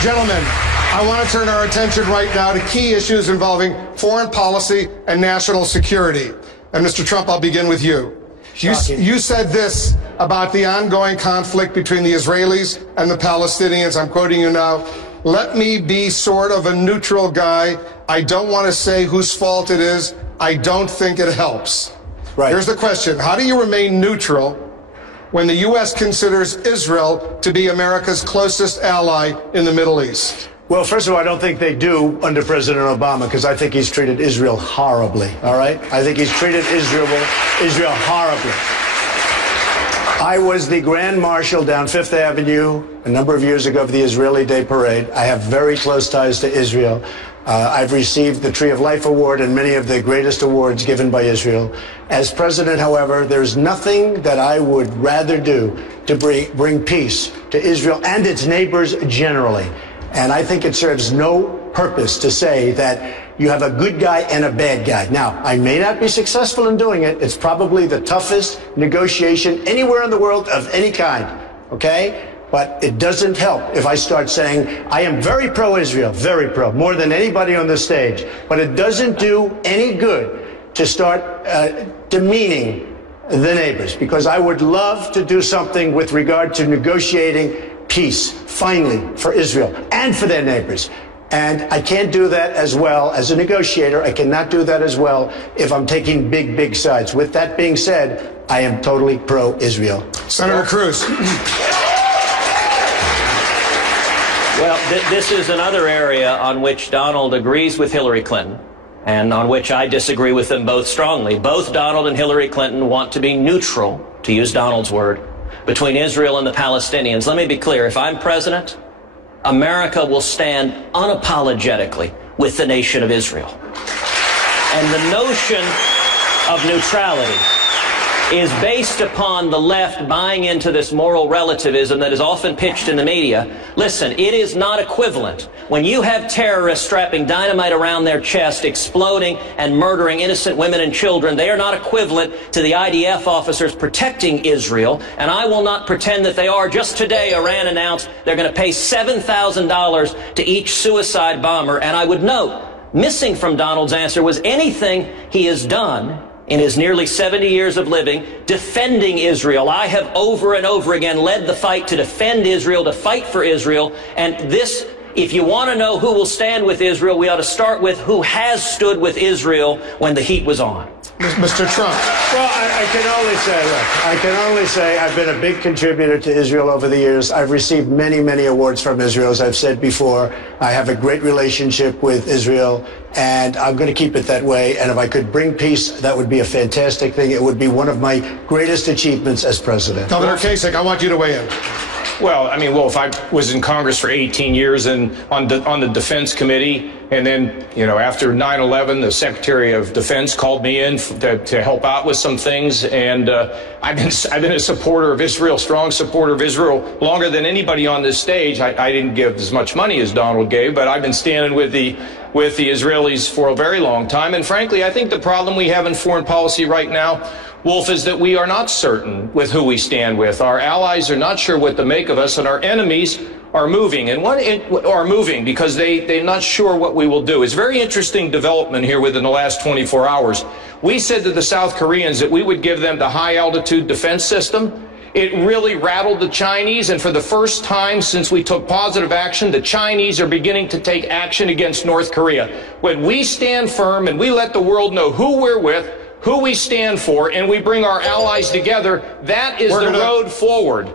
Gentlemen, I want to turn our attention right now to key issues involving foreign policy and national security. And Mr. Trump, I'll begin with you. You said this about the ongoing conflict between the Israelis and the Palestinians. I'm quoting you now. Let me be sort of a neutral guy. I don't want to say whose fault it is. I don't think it helps. Right. Here's the question. How do you remain neutral when the U.S. considers Israel to be America's closest ally in the Middle East? Well, first of all, I don't think they do under President Obama, because I think he's treated Israel horribly, all right? I think he's treated Israel horribly. I was the Grand Marshal down Fifth Avenue a number of years ago of the Israeli Day Parade. I have very close ties to Israel. I've received the Tree of Life Award and many of the greatest awards given by Israel. As president, however, there's nothing that I would rather do to bring peace to Israel and its neighbors generally. And I think it serves no purpose to say that you have a good guy and a bad guy. Now, I may not be successful in doing it. It's probably the toughest negotiation anywhere in the world of any kind, okay? But it doesn't help if I start saying, I am very pro-Israel, very pro, more than anybody on this stage. But it doesn't do any good to start demeaning the neighbors, because I would love to do something with regard to negotiating peace, finally, for Israel and for their neighbors. And I can't do that as well as a negotiator. I cannot do that as well if I'm taking big sides. With that being said, I am totally pro-Israel. Senator Cruz. Well, this is another area on which Donald agrees with Hillary Clinton, and on which I disagree with them both strongly. Both Donald and Hillary Clinton want to be neutral, to use Donald's word, between Israel and the Palestinians. Let me be clear. If I'm president, America will stand unapologetically with the nation of Israel. And the notion of neutrality is based upon the left buying into this moral relativism that is often pitched in the media. Listen, it is not equivalent. When you have terrorists strapping dynamite around their chest, exploding and murdering innocent women and children, they are not equivalent to the IDF officers protecting Israel, and I will not pretend that they are. Just today, Iran announced they're going to pay $7,000 to each suicide bomber, and I would note, missing from Donald's answer was anything he has done in his nearly 70 years of living, defending Israel. I have over and over again led the fight to defend Israel, to fight for Israel. And this, if you want to know who will stand with Israel, we ought to start with who has stood with Israel when the heat was on. Mr. Trump. Well, I can only say I've been a big contributor to Israel over the years. I've received many awards from Israel, as I've said before. I have a great relationship with Israel, and I'm going to keep it that way. And if I could bring peace, that would be a fantastic thing. It would be one of my greatest achievements as president. Governor Kasich, I want you to weigh in. Well, I mean, if I was in Congress for 18 years and on the Defense Committee, and then, you know, after 9/11, the Secretary of Defense called me in to help out with some things, and I've been a supporter of Israel, strong supporter of Israel, longer than anybody on this stage. I didn't give as much money as Donald gave, but I've been standing with the Israelis for a very long time. And frankly, I think the problem we have in foreign policy right now, Wolf, is that we are not certain with who we stand with. Our allies are not sure what to make of us, and our enemies are moving. And are moving because they're not sure what we will do. It's a very interesting development here within the last 24 hours. We said to the South Koreans that we would give them the high-altitude defense system. It really rattled the Chinese, and for the first time since we took positive action, the Chinese are beginning to take action against North Korea. When we stand firm and we let the world know who we're with, who we stand for, and we bring our allies together, that is the road forward.